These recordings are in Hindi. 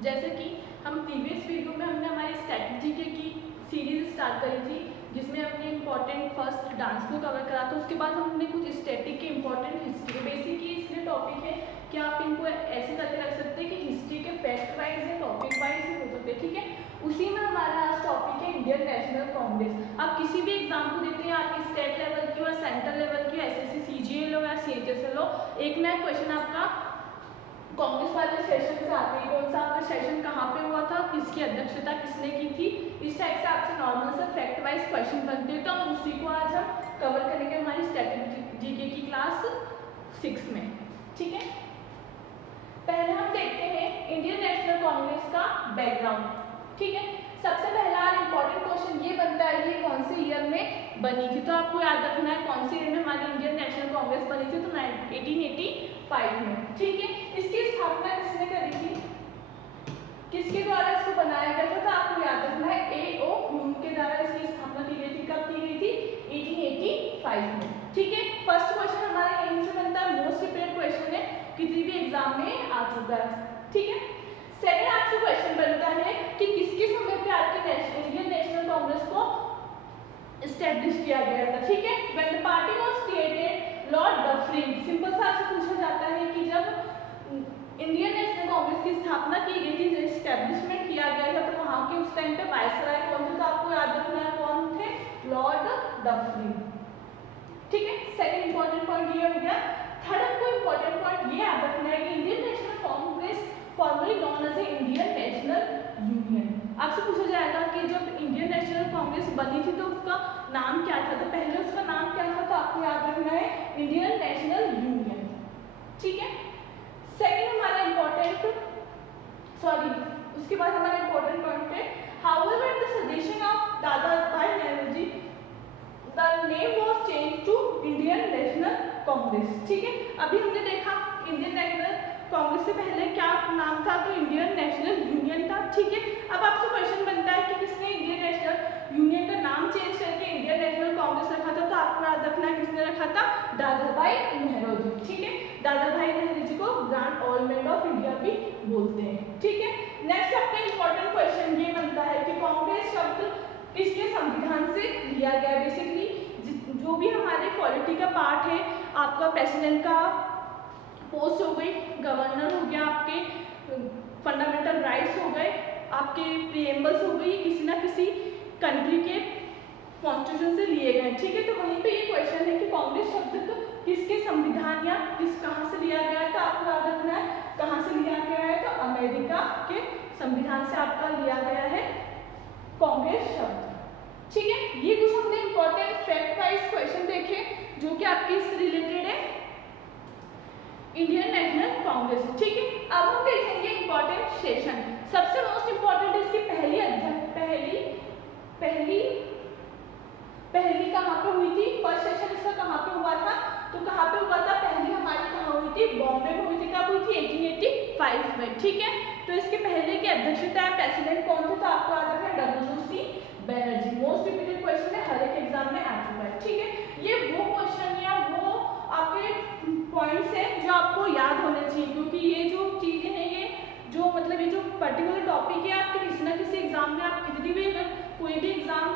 जैसे कि हम प्रीवियस वीडियो में हमने हमारी स्ट्रैटेजी की सीरीज स्टार्ट करी थी, जिसमें हमने इंपॉर्टेंट फर्स्ट डांस को कवर करा था। उसके बाद हमने कुछ स्टैटिक के इंपॉर्टेंट हिस्ट्री बेसिक की इसलिए टॉपिक है कि आप इनको ऐसे करके रख सकते हैं कि हिस्ट्री के फैक्ट वाइज या टॉपिक वाइज ही हो सकते हैं, ठीक है। उसी में हमारा आज टॉपिक है इंडियन नेशनल कांग्रेस। आप किसी भी एग्जाम को देते हैं, आप स्टेट लेवल की और सेंट्रल लेवल की एसएससी सीजीएल हो या सीएचएसएल हो, एक नया क्वेश्चन आपका कांग्रेस वाले सेशन से आते हैं। कौन सा आपका सेशन कहाँ पे हुआ था, किसकी अध्यक्षता किसने की थी, इस टाइप से आपसे नॉर्मल से फैक्ट वाइज क्वेश्चन बनते हैं। तो हम उसी को आज हम कवर करेंगे हमारी स्ट्रैटेजी की क्लास 6 में, ठीक है। पहले हम देखते हैं इंडियन नेशनल कांग्रेस का बैकग्राउंड, ठीक है। सबसे पहला इंपॉर्टेंट क्वेश्चन ये बनता है ये कौन से ईयर में बनी थी, तो आपको याद रखना है कौन से ईयर में हमारी इंडियन नेशनल कांग्रेस बनी थी, तो 1885 में, ठीक है। इसकी स्थापना किसने करी थी, किसके द्वारा इसको बनाया गया था, तो आपको याद रखना है A.O. ह्यूम के द्वारा इसकी स्थापना की गई थी। कब की गई थी, 1885 में, ठीक है। फर्स्ट क्वेश्चन हमारा यहीं से बनता है, मोस्ट रिपीटेड क्वेश्चन है, किसी भी एग्जाम में आ चुका है, ठीक है। सेकंड आपसे क्वेश्चन बनता है कि किसके समय पे आपके इंडियन नेशनल कांग्रेस को एस्टेब्लिश किया गया था, ठीक है। When the party was created Lord Dufferin, simple सा आपसे पूछा जाता है कि जब इंडियन नेशनल कांग्रेस की स्थापना की गई थी, जब एस्टेब्लिशमेंट किया गया था, तो वहां के उस टाइम पे वायसराय कौन थे, तो आपको याद रखना है कौन थे, लॉर्ड डफरिन, ठीक है। सेकंड इंपॉर्टेंट पॉइंट ये हो गया। थर्ड आपको इंपॉर्टेंट पॉइंट ये याद रखना है कि Indian National Congress formerly known as Indian National Union. आपसे पूछा जाएगा कि जब इंडियन नेशनल कांग्रेस बनी थी तो उसका नाम क्या था, तो पहले उसका नाम क्या था, तो आपको याद रखना है इंडियन नेशनल यूनियन, ठीक है। सेकंड हमारा इंपॉर्टेंट उसके बाद हमारा इंपॉर्टेंट पॉइंट है however the suggestion of Dadabhai Nehru ji the name was change to Indian National Congress, ठीक है। अभी हमने देखा इंडियन नेशनल कांग्रेस से पहले क्या नाम था, तो इंडियन नेशनल यूनियन था, ठीक है। अब आपसे क्वेश्चन बनता है कि किसने इंडियन नेशनल यूनियन का नाम चेंज करके इंडियन नेशनल कांग्रेस रखा था, तो आपको याद रखना है किसने रखा था, दादा भाई नेहरू जी, ठीक है। दादा भाई नेहरू जी को ग्रैंड ओल्ड ऑफ इंडिया भी बोलते हैं, ठीक है। नेक्स्ट आपका इंपॉर्टेंट क्वेश्चन ये बनता है कि कांग्रेस शब्द किसके संविधान से लिया गया। बेसिकली जो भी हमारे पॉलिटी का पार्ट है, आपका प्रेसिडेंट का पोस्ट हो गई, गवर्नर हो गया, आपके फंडामेंटल राइट्स हो गए, आपके प्रीएम्बल्स हो गई, किसी ना किसी कंट्री के कॉन्स्टिट्यूशन से लिए गए, ठीक है। तो वहीं पे ये क्वेश्चन है कि कांग्रेस शब्द तो किसके संविधान या कहाँ से लिया गया है, तो आपको याद रखना है कहाँ से लिया गया है, तो अमेरिका के संविधान से आपका लिया गया है कांग्रेस शब्द, ठीक है। ये कुछ हमने इंपॉर्टेंट फैक्ट वाइज क्वेश्चन देखे जो कि आपके इससे रिलेटेड है इंडियन नेशनल कांग्रेस, ठीक है। अब हम देखेंगे इंपॉर्टेंट सेशन। सबसे मोस्ट इंपॉर्टेंट इसकी पहली कहाँ पे हुई थी, फर्स्ट सेशन इसका कहाँ पे हुआ था, तो कहाँ पे हुआ था, पहली हमारी कहाँ हुई थी, बॉम्बे में हुई थी। कब हुई थी, 1885 में, ठीक है। तो इसके पहले की अध्यक्षता प्रेसिडेंट कौन थे, तो आपको याद रखना है WC Banerjee. Most repeated question है, हर एक एग्जाम में आ चुका है, ठीक है। ये वो क्वेश्चन या वो आपके पॉइंट्स हैं जो आपको याद होने चाहिए, क्योंकि ये जो चीजें हैं, ये जो मतलब ये जो पर्टिकुलर टॉपिक है, आपके किसी ना किसी एग्जाम में आप कितनी भी अगर कोई भी एग्जाम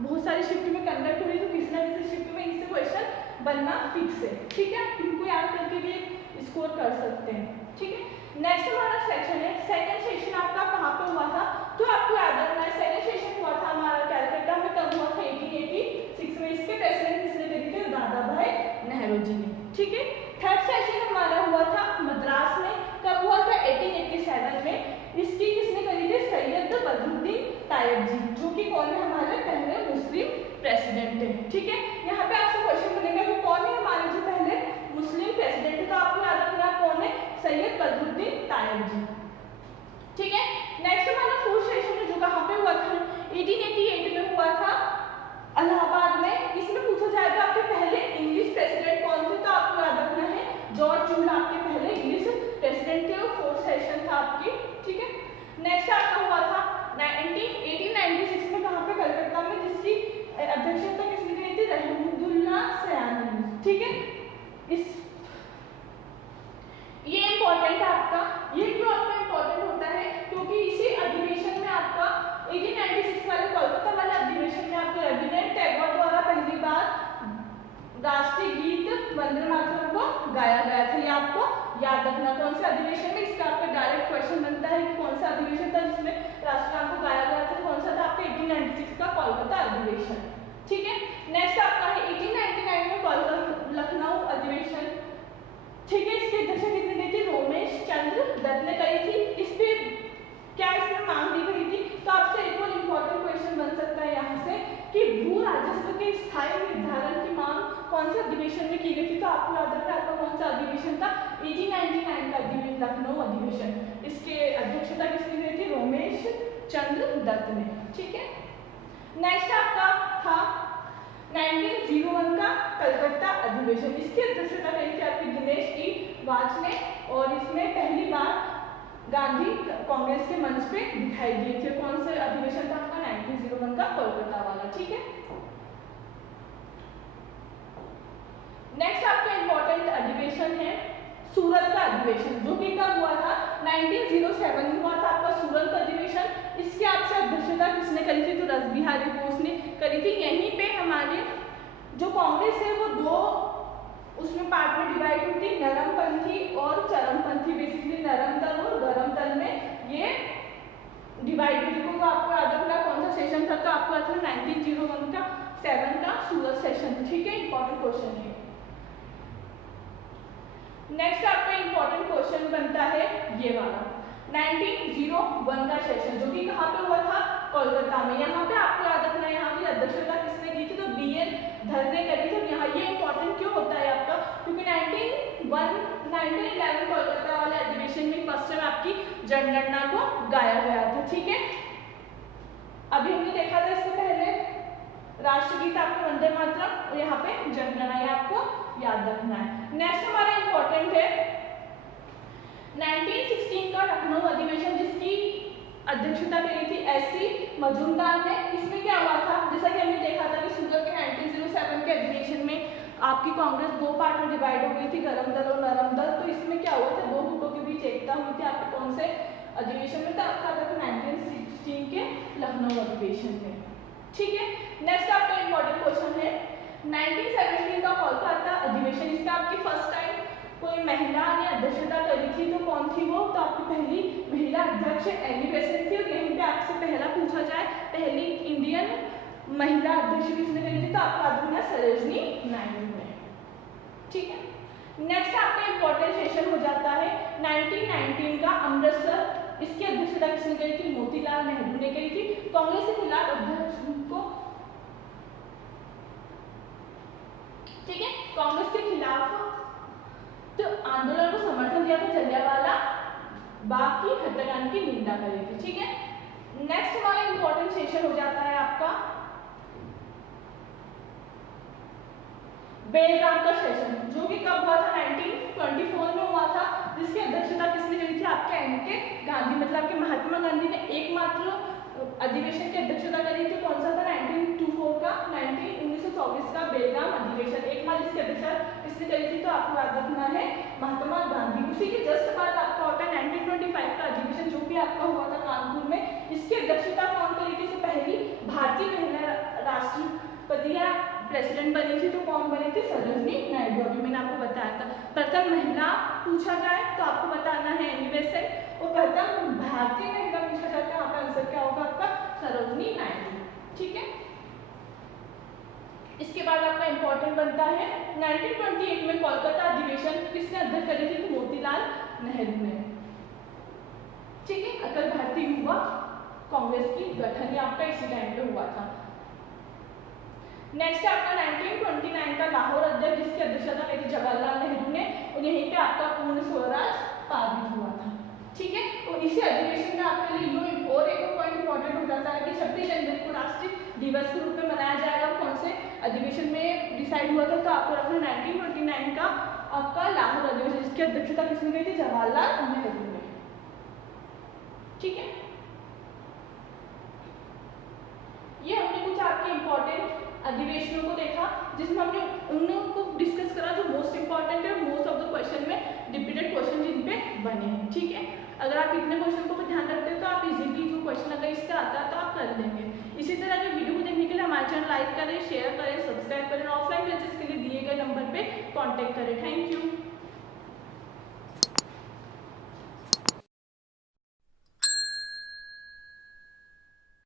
बहुत सारी शिफ्ट में कंडक्ट हो रही है, तो किसी ना किसी शिफ्ट में इनसे क्वेश्चन बनना फिक्स है, ठीक है। इनको याद करके भी स्कोर कर सकते हैं, ठीक है। नेक्स्ट हमारा सेक्शन है, सेकंड सेशन आपका कहाँ पे हुआ था, तो आपको याद रखना है सेकंड सेशन हुआ था हमारा कैलकाटा में। कब हुआ था, 1886 में। इसके प्रेसिडेंट किसने करी थी, दादा भाई नेहरू जी ने, ठीक है। थर्ड सेशन हमारा हुआ था मद्रास में। कब हुआ था, 1887 में। इसकी किसने करी थी, सैयद बदरुद्दीन तायब जी, जो कि कौन है, हमारे पहले मुस्लिम प्रेसिडेंट है, ठीक है। यहाँ पे आपसे क्वेश्चन बनेगा कि कौन है हमारे जो पहले मुस्लिम प्रेसिडेंट है, तो आपको याद रखना कौन है, सैयद बदरुद्दीन तायब जी, ठीक है। नेक्स्ट हमारा फोर्थ सेशन जो कहाँ पे हुआ था, 1888 में हुआ था इलाहाबाद में। इसमें पूछा जाएगा आपके पहले इंग्लिश प्रेसिडेंट कौन थे, तो आपको याद रखना है जॉर्ज जूल आपके पहले इंग्लिश प्रेसिडेंट थे, और फोर्थ सेशन था आपकी, ठीक है। नेक्स्ट आपका हुआ था 1896 में, कहाँ पे, कलकत्ता में, जिसकी अध्यक्षता किसने करी थी, रहमतुल्लाह सयानी, ठीक है। इस ये इंपॉर्टेंट है आपका, ये क्यों आपका इंपॉर्टेंट होता है, रखना। कौन से अधिवेशन में, इसका आपका डायरेक्ट क्वेश्चन बनता है कि कौन सा अधिवेशन था जिसमें राष्ट्रगान को गाया गया था, कौन सा था आपका 1896 का कोलकाता अधिवेशन। ठीक है, नेक्स्ट आपका है 1899 में कोलकाता लखनऊ अधिवेशन। ठीक है, इसकी अध्यक्षता किसने की थी? रोमेश चंद्र दत्त ने करी थी। इस पे क्या इसमें मांग दी गई थी? तो आपसे एक और इम्पोर्टेंट क्वेश्चन बन सकता है यहाँ से कि भू राजस्व के स्थायी निर्धारण की मांग कौन से अधिवेशन में की गई थी? तो आपको याद रखना आपका कौन सा अधिवेशन था? 1899 का अधिवेशन, लखनऊ अधिवेशन। इसके अध्यक्षता किसने की थी? रोमेश चंद्र दत्त ने। ठीक है, नेक्स्ट आपका था 1901 का कलकत्ता अधिवेशन। इसकी अध्यक्षता करी थी आपकी दिनेश ई वाज ने, और इसमें पहली बार गांधी कांग्रेस के मंच पे दिखाई दिए थे। कौन से अधिवेशन था आपका? 1901 का कोलकाता वाला। ठीक है, नेक्स्ट आपका इंपॉर्टेंट अधिवेशन है सूरत का अधिवेशन, जो कि कब हुआ था? 1907 में हुआ था आपका सूरत अधिवेशन। इसकी आपसे अध्यक्षता किसने करी थी? तो रासबिहारी बोस ने करी थी। यहीं पे हमारे जो कांग्रेस है वो दो उसमें पार्ट में डिवाइड हुई थी, नरमपंथी और चरमपंथी। बेसिकली नरम दल और गरम दल में ये डिवाइड हुई थी। तो आपको याद रखना कौन सा सेशन था? तो आपको याद रखना 1901 का 7 का सूरत सेशन। ठीक है, इंपॉर्टेंट क्वेश्चन है। नेक्स्ट आपका इंपॉर्टेंट क्वेश्चन बनता है ये वाला 1901 का सेशन, जो कि कहाँ पे हुआ था? कोलकाता में। यहाँ पे आपको याद रखना यहाँ की अध्यक्षता किसने की थी? तो BN धर ने करी थी। यहाँ ये इंपॉर्टेंट क्यों होता है आपका? क्योंकि 1911 कोलकाता वाले अधिवेशन में फर्स्ट टाइम आपकी जनगणना को गाया गया था। ठीक है, अभी हमने देखा था इससे पहले राष्ट्रगीत आपको वंदे मातरम, और यहाँ पे जनगणना, ये आपको याद रखना है। नेक्स्ट हमारा इंपॉर्टेंट है 1916 का लखनऊ अधिवेशन, जिसकी अध्यक्षता करी थी SC मजूमदार ने। इसमें क्या हुआ था? जैसा कि हमने देखा था कि सूरत के 1907 के अधिवेशन में आपकी कांग्रेस दो पार्ट में डिवाइड हो गई थी, गरम दल और नरम दल। तो इसमें क्या हुआ था? दो गुटों के बीच एकता हुई थी। आपके कौन से अधिवेशन में था? आपका 1916 के लखनऊ अधिवेशन में। ठीक है, नेक्स्ट आपका इंपॉर्टेंट क्वेश्चन है 1917 का कोलकाता अधिवेशन। इसका आपकी फर्स्ट टाइम कोई महिला ने अध्यक्षता करी थी, तो कौन थी वो? तो आपकी पहली महिला अध्यक्ष एनी बेसेंट थी। और यहीं पे आपसे पहला पूछा जाए पहली इंडियन महिला अध्यक्ष किसने करी थी? तो आपको याद रखना सरोजनी नायडू ने। ठीक है, नेक्स्ट आपका इंपॉर्टेंट सेशन हो जाता है 1919 का अमृतसर। इसकी अध्यक्षता किसने करी थी? मोतीलाल नेहरू ने करी थी। कांग्रेस के खिलाफ अध्यक्ष को, ठीक है, कांग्रेस के खिलाफ तो आंदोलन को समर्थन दिया था, जलियांवाला बाग की हत्याकांड की निंदा करी थी। ठीक है, नेक्स्ट हमारा इंपॉर्टेंट सेशन हो जाता है आपका बेलगाम का सेशन, जो कि कब हुआ था? 1924 में हुआ था। जिसकी अध्यक्षता किसने करी थी? आपके NK गांधी, मतलब कि महात्मा गांधी ने एकमात्र अधिवेशन की अध्यक्षता करी थी। कौन सा था? 1924 का 1924 का बेलगाम अधिवेशन। एकमात्र इसकी अध्यक्षता किसने करी थी? तो आपको याद रखना है महात्मा गांधी। उसी के जस्ट बाद आपका होता है 1925 का अधिवेशन, जो कि आपका हुआ था कानपुर में। इसकी अध्यक्षता कौन करी थी? तो पहली भारतीय महिला राष्ट्रपति या प्रेसिडेंट बनी थी, तो कौन बनी थी? सरोजनी नायडू। अभी मैंने आपको बताया था। प्रथम महिला पूछा जाए तो आपको बताना है एनी बेसेंट, और प्रथम भारतीय महिला पूछा जाता है, आपका आंसर क्या होगा? आपका सरोजनी नायडू। ठीक है, इसके बाद आपका इंपॉर्टेंट बनता है 1928 में कोलकाता अधिवेशन किसने अध्यक्ष करी थी? तो मोतीलाल नेहरू ने। ठीक है, अखिल भारतीय युवा कांग्रेस की गठन आपका इसी टाइम पे हुआ था। नेक्स्ट आपका 1929 का लाहौर अध्यक्ष, जिसकी अध्यक्षता करी थी जवाहरलाल नेहरू ने, और यहीं पे आपका पूर्ण स्वराज पारित हुआ था। ठीक है, और इसी अधिवेशन में आपके लिए यो और एक पॉइंट इंपॉर्टेंट हो जाता है कि 26 जनवरी को राष्ट्रीय दिवस के रूप में मनाया जाएगा। कौन से अधिवेशन में डिसाइड हुआ था? तो आपको रखना 1929 का आपका लाहौर अधिवेशन, जिसकी अध्यक्षता किसने करी थी? जवाहरलाल नेहरू ने। ठीक है, ये हमने कुछ आपके इंपॉर्टेंट अधिवेशनों को देखा, जिसमें हमने उनको डिस्कस करा जो मोस्ट इंपॉर्टेंट है, मोस्ट ऑफ द क्वेश्चन में रिपीटेड क्वेश्चन जिन पे बने हैं। ठीक है, अगर आप इतने क्वेश्चन को भी ध्यान रखते हैं तो आप इजीली जो क्वेश्चन अगर इससे आता है तो आप कर लेंगे। इसी तरह के वीडियो को देखने के लिए हमारे चैनल लाइक करें, शेयर करें, सब्सक्राइब करें, ऑफलाइन क्लासेस के लिए दिए गए नंबर पे कांटेक्ट करें। Thank you.